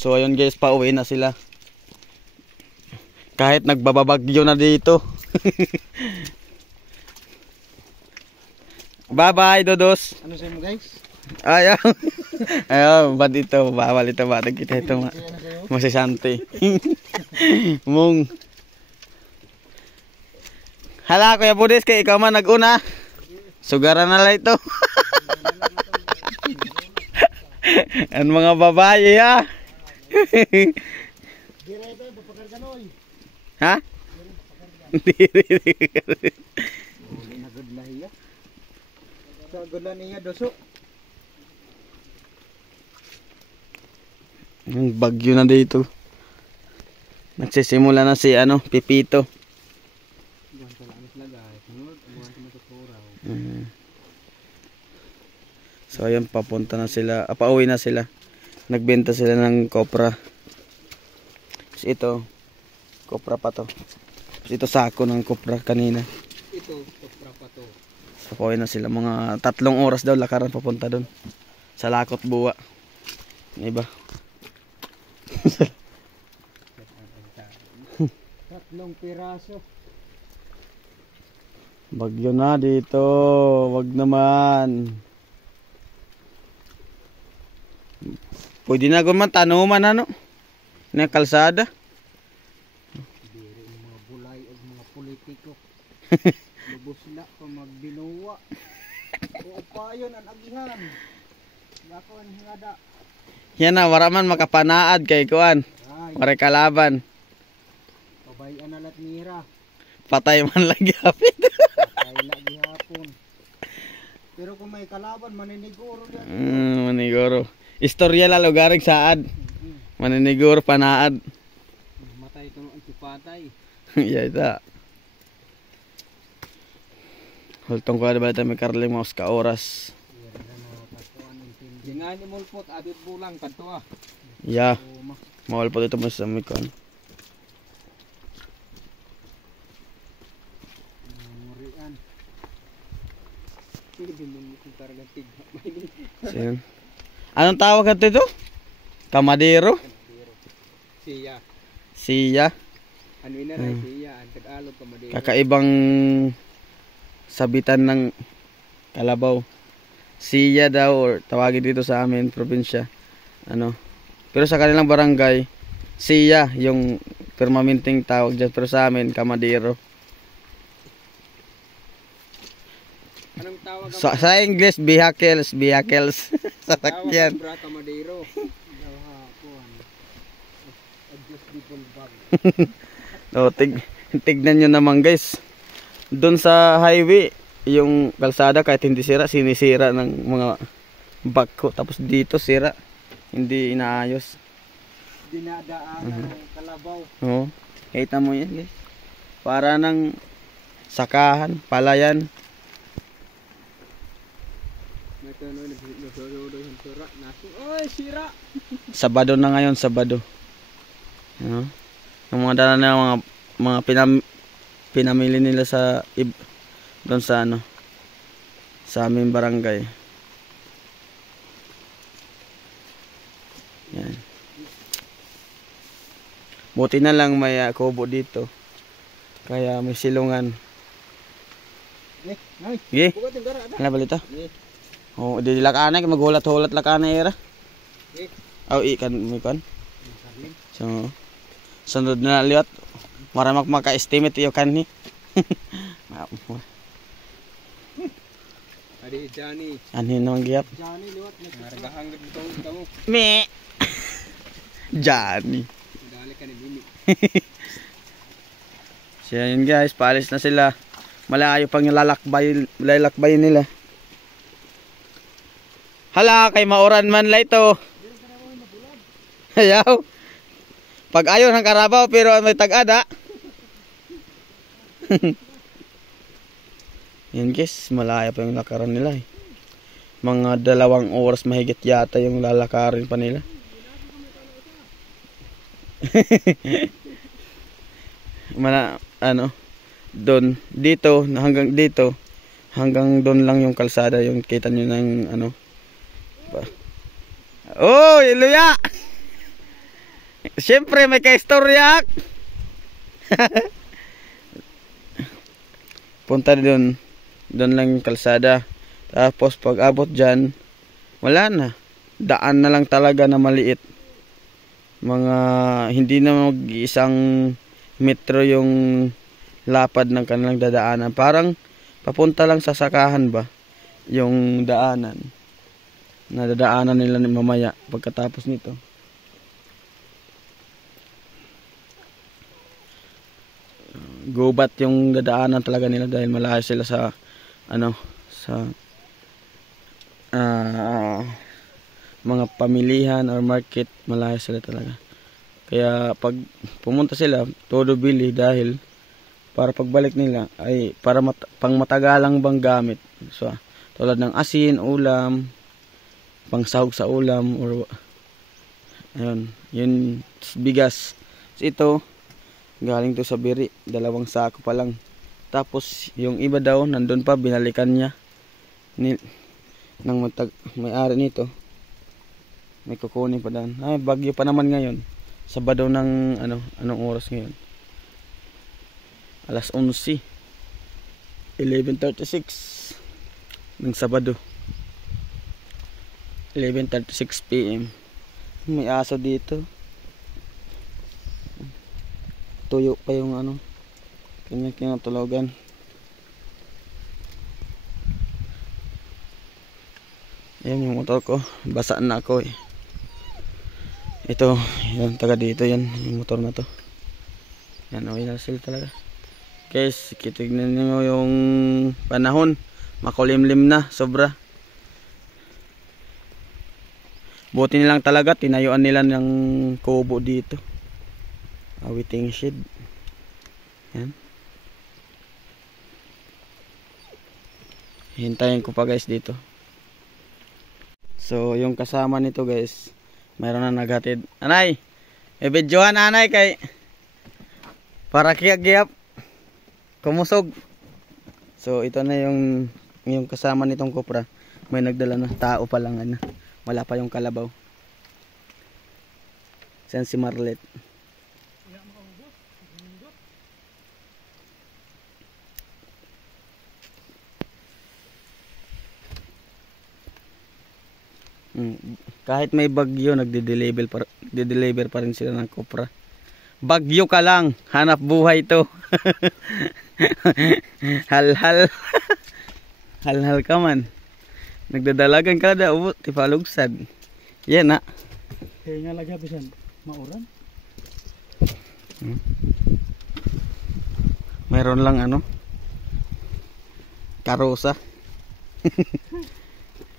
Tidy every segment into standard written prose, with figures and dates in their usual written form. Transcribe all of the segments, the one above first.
So ayun guys, pauwi na sila. Kahit nagbababagyo na dito. Bye bye Dodos. Ano sa'yo mo guys? Ayaw. Ayaw, bad ito. Bawal ito. Batag kita ito. Masisante. Mong. Hala, Kuya Budis, kay ikaw man nag-una. Sugaran na lang ito. Ang mga babae ha. Ha? Ang bagyo na dito. Nagsisimula na si Pipito. So ayun, papunta na sila, pauwi na sila. Nagbenta sila ng kopra. Tapos ito, kopra pa to. Tapos ito sako ng kopra kanina. Ito, kopra pa to. So pauwi na sila, mga 3 oras daw lakaran papunta doon. Sa Lakot Buwa. Iba. 3 piraso. Bagyo na dito, wag naman. Pwede na kung man tanuman na kalsada. Diri mga bulay at mga politiko. Lubos sila pa magbinuwa. O pa yun ang agihan. Ako ang hingada. Yan na, wala man makapanaad kay kuan. Pare kalaban. Pabayan na lat nira. Patay man lagi hapit. Patay lagi hapon. Pero kung may kalaban, maniniguro yan. Maniguro. Istorya la lugaring saad. Maniniguro panaad. Matay ito ang tupatay. Yata. Hultong ko ada balita may karling maus ka oras. Dengan ni mulpot abit bulang kadto ah. Ya. Mawal po dito mo sa mikon. Murian. Hindi mo karga tigha. Siyan. Anong tawag ka dito? Kamadero? Siya. Siya. Ano ina ray siya ang Tagalog kamadero. Kakaibang sabitan ng kalabaw. Siya daw, or tawagin dito sa amin, probinsya. Pero sa kanilang barangay, siya yung permanenteng tawag dyan. Pero sa amin, kamadero. Anong tawag Sa English, vehicles. Sasakyan. Tawag kamadero. Adjustable bag. Tignan nyo naman guys. Doon sa highway, yung kalsada kahit hindi sira, sinisira ng mga bako. Tapos dito sira, hindi inaayos. Dinadaanan ng kalabaw. Oo. Kita mo yan guys. Para ng sakahan, palayan. Oy, sira. Sabado na ngayon, Sabado. Ang mga dala na mga pinamili nila sa doon sa sa aming barangay. Yan. Buti na lang may kubo dito. Kaya may silungan. Ge. Ano balita? Oh, di lakana maghulat-hulat lakana era. Oh, ikan mo kan. So, sunod na liwat. Maramak maka-estimate iyo kanhi. Adi Johnny. Anhin naman giyap. Johnny liwat nagahang dito mo. Me. Johnny. Dali ka ni Bini. So yun guys, paalis na sila. Malayo pang lalakbay nila. Hala, kay mauran man la ito. Ayaw. Pag ayaw ng karabaw pero may tag-ada. Yan guys, malaya pa yung lakaran nila eh. Mga 2 oras mahigit yata yung lalakarin pa nila. Doon, dito, hanggang doon lang yung kalsada, yung kita nyo ng ba. Oh, iluya! Siyempre may kaistoryak. Punta doon. Doon lang yung kalsada. Tapos pag abot dyan, wala na. Daan na lang talaga na maliit. Mga hindi na mag-isang metro yung lapad ng kanilang dadaanan. Parang papunta lang sa sakahan ba yung daanan. Na dadaanan nila ni mamaya pagkatapos nito. Gubat yung dadaanan talaga nila dahil malayo sila sa mga pamilihan or market, malayo sila talaga. Kaya pag pumunta sila, todo bili dahil para pagbalik nila ay para pang matagalang bang gamit. So, tulad ng asin, ulam, pang sahog sa ulam or ayun, yun bigas. So, ito galing to sa Biri, 2 sako pa lang. Tapos yung iba daw nandun pa, binalikan niya ng may-ari nito. May kukunin pa dan. Ay, bagyo pa naman ngayon. Sabado ng anong oras ngayon? Alas 11. 11:36 ng Sabado. 11:36 PM. May aso dito. Tuyo pa yung kanyang kinatulugan. Ayan yung motor ko. Basa na ako eh. Ito, yung taga dito yan. Yung motor na to. Yan, okay na sila talaga. Guys, kitignan nyo yung panahon. Makulimlim na, sobra. Buti nilang talaga, tinayuan nila ng kubo dito. Waiting shed. Yan. Hintayin ko pa guys dito. So yung kasama nito guys, mayroon na naghatid. Anay, i-videohan anay kay para kiyag-giyap kumusog. So ito na yung kasama nitong Cupra. May nagdala na tao pa lang wala pa yung kalabaw. Yan si Marlet. Kahit may bagyo, nagde-deliver pa rin sila ng Cupra. Bagyo ka lang, hanap buhay to. Hal-hal. Hal-hal ka man. Nagdadalagan ka na, tipalugsad. Yan na. Kaya nga lagi bisan mauran. Mayroon lang karosa.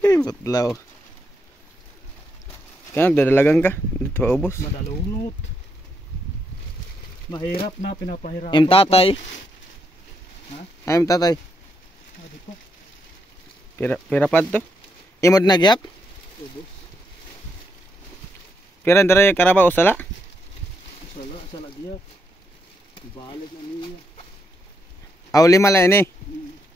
Putlaw. Kaya nagdadalagan ka, dito ubos. Madalunot. Mahirap na, pinapahirap. Tatay. Ha? Ay, tatay. Sabi ko. Pira pa to. Imod na gyap. Ubos. Pira ndara karaba usala. Sala dia. Balik na niya. Aw 5 lang ini.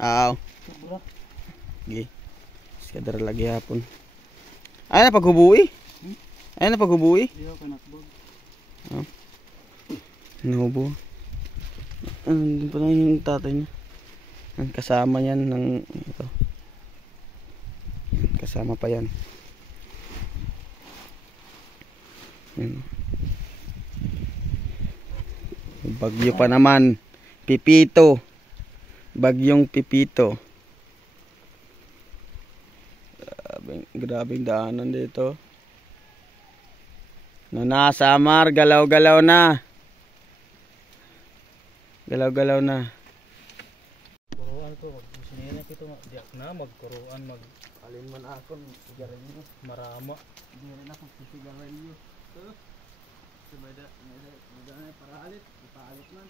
Aw. Sobra. Gi. Skadar lagi hapon. Ay na paghubuhi. Ay na paghubuhi. Iyo kanakbog. Nubo. Hindi pa na yung tatay niya. Ang kasama niyan ng ito. Kasama pa yan. Bagyo pa naman. Pipito. Bagyong Pipito. Grabing daanan dito. Samar, galaw-galaw na. Galaw-galaw na. Kuruan ko, sinina kito diak na magkuruan alin man ako sigarilyo marama. Hindi rin ako sigarilyo. Sumada na para alit, ipaalit man.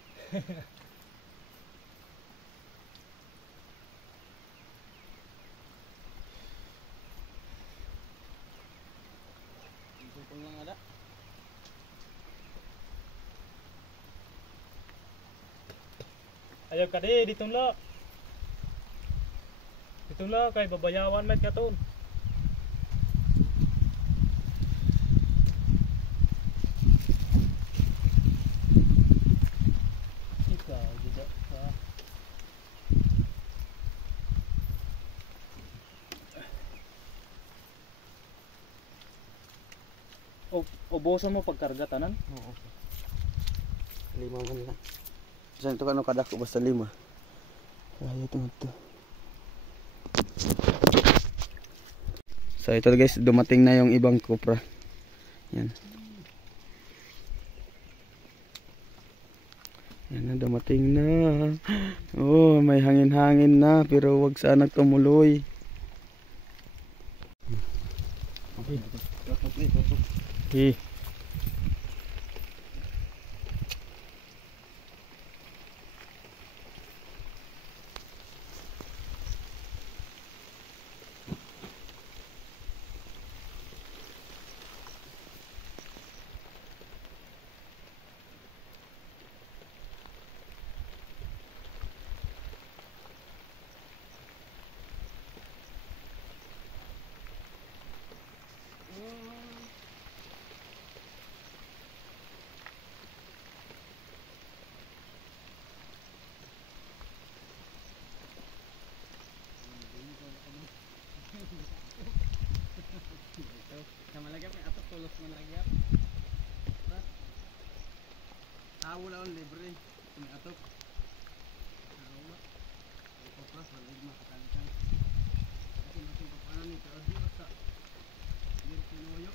Kung lang ada. Ayaw ka di, ditong la. Ditong la, kay babayawan met katon. Ubusan mo pagkarga tanan? Oo. 5 man lang. Saan ito ka kadako basta 5. Kaya ito ito. So ito guys, dumating na yung ibang kopra. Yan. Yan na, dumating na. Oh, may hangin-hangin na pero wag sana tumuloy. Eh. Kamalagap may ato tulos malagap. Wala on libre. May ato. Wala. Ito pa sa ligma kakalitan. Kasi natin paano nito adi basta. Dito kinuyo.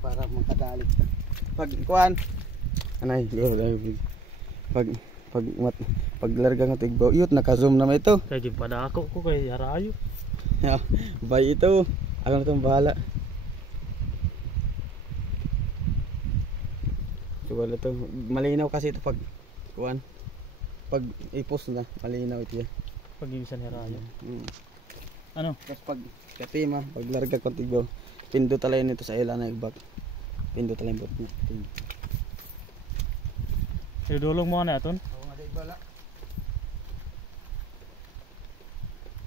Para makadalit ka. Pag kuan anay go pag larga nga tigbaw yut naka-zoom na ito. Kaya di pa ako ko kay harayo. Bay ito. Ako na itong bahala. So wala to. Malinaw kasi ito pag kuan. Pag ipos na malinaw ito. Pag ibisan harayo. Ano? Tapos pag katima, pag larga ko tigbaw. Pindo talaga nito sa ilan na igbak. Pindo talaga bot na. Idulong mo na aton. Oo nga di bala.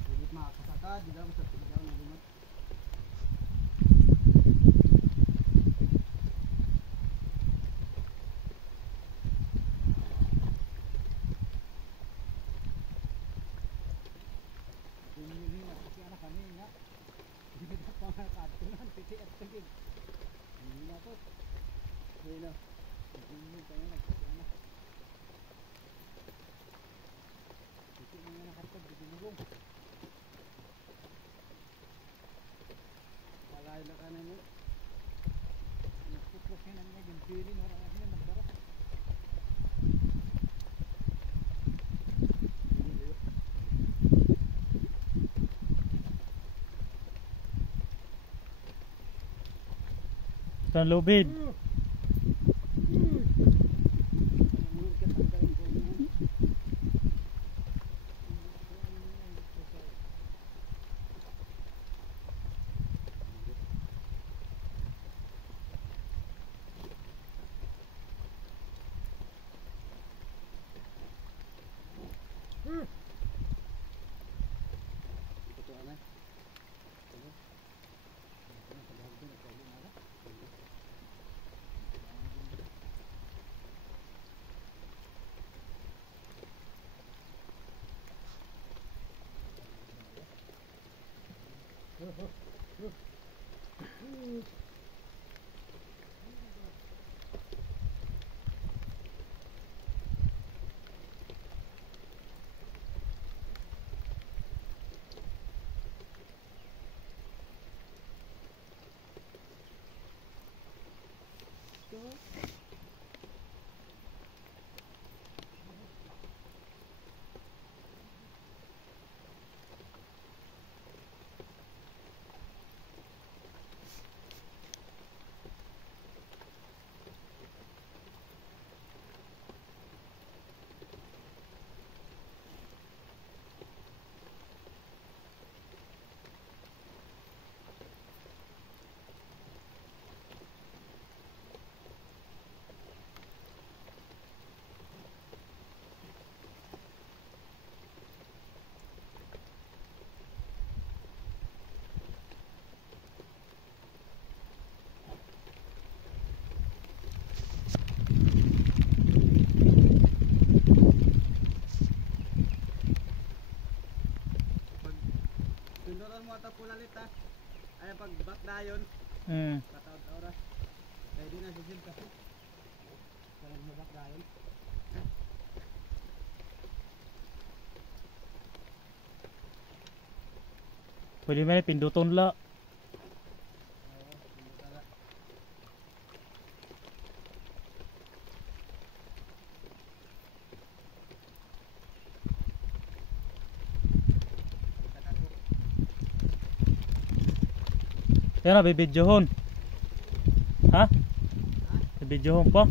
Dili makakasaka, di daw sa tigdaw na lumot. Tan lubid. ato pulalit ha. Ay pag back dayon. Patawad oras. Kaya di na sisid kasi. Kaya mabak dayon. Pwede man pinduton la. Yan na, bibidyohon. Ha? Bibidyohon pa?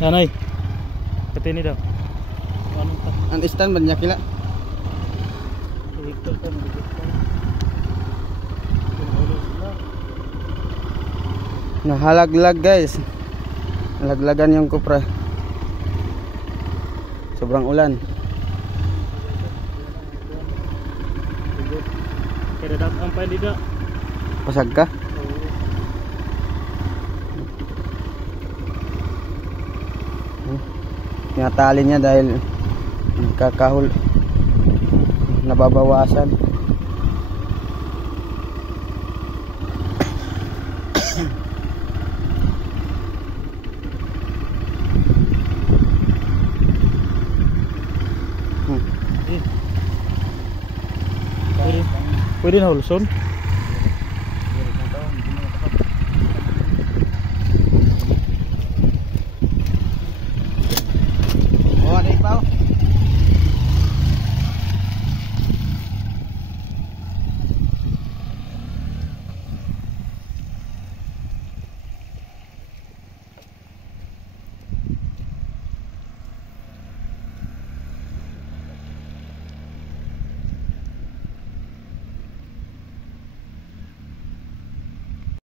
Yan ay. Katini daw. Ano ta? Ang stand man niya kila. Higto ka mo. Nahalaglag guys. Nalaglagan yung kupra. Sobrang ulan. Kaya dapat ang palida. Pasag ka? Tinatali niya dahil kakahul nababawasan. Pwede na hulson.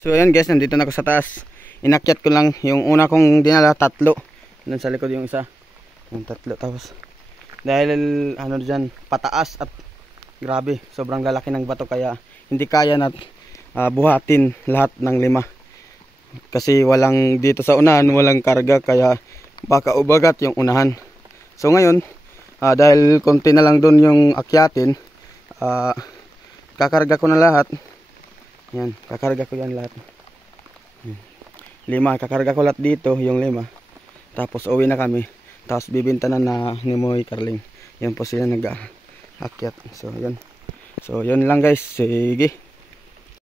So ayan guys, nandito na ako sa taas. Inakyat ko lang yung una kong dinala, 3. Doon sa likod yung isa. Yung 3 tapos. Dahil ano dyan, pataas at grabe, sobrang lalaki ng bato kaya hindi kaya na buhatin lahat ng 5. Kasi walang dito sa unahan, walang karga kaya baka ubagat yung unahan. So ngayon, dahil konti na lang doon yung akyatin, kakarga ko na lahat. Yan, kakarga ko yan lahat. 5, kakarga ko lahat dito, yung 5. Tapos uwi na kami. Tapos bibinta na ni Moy Carling. Yan po sila nag-aakyat. So yun. So yun lang guys. Sige.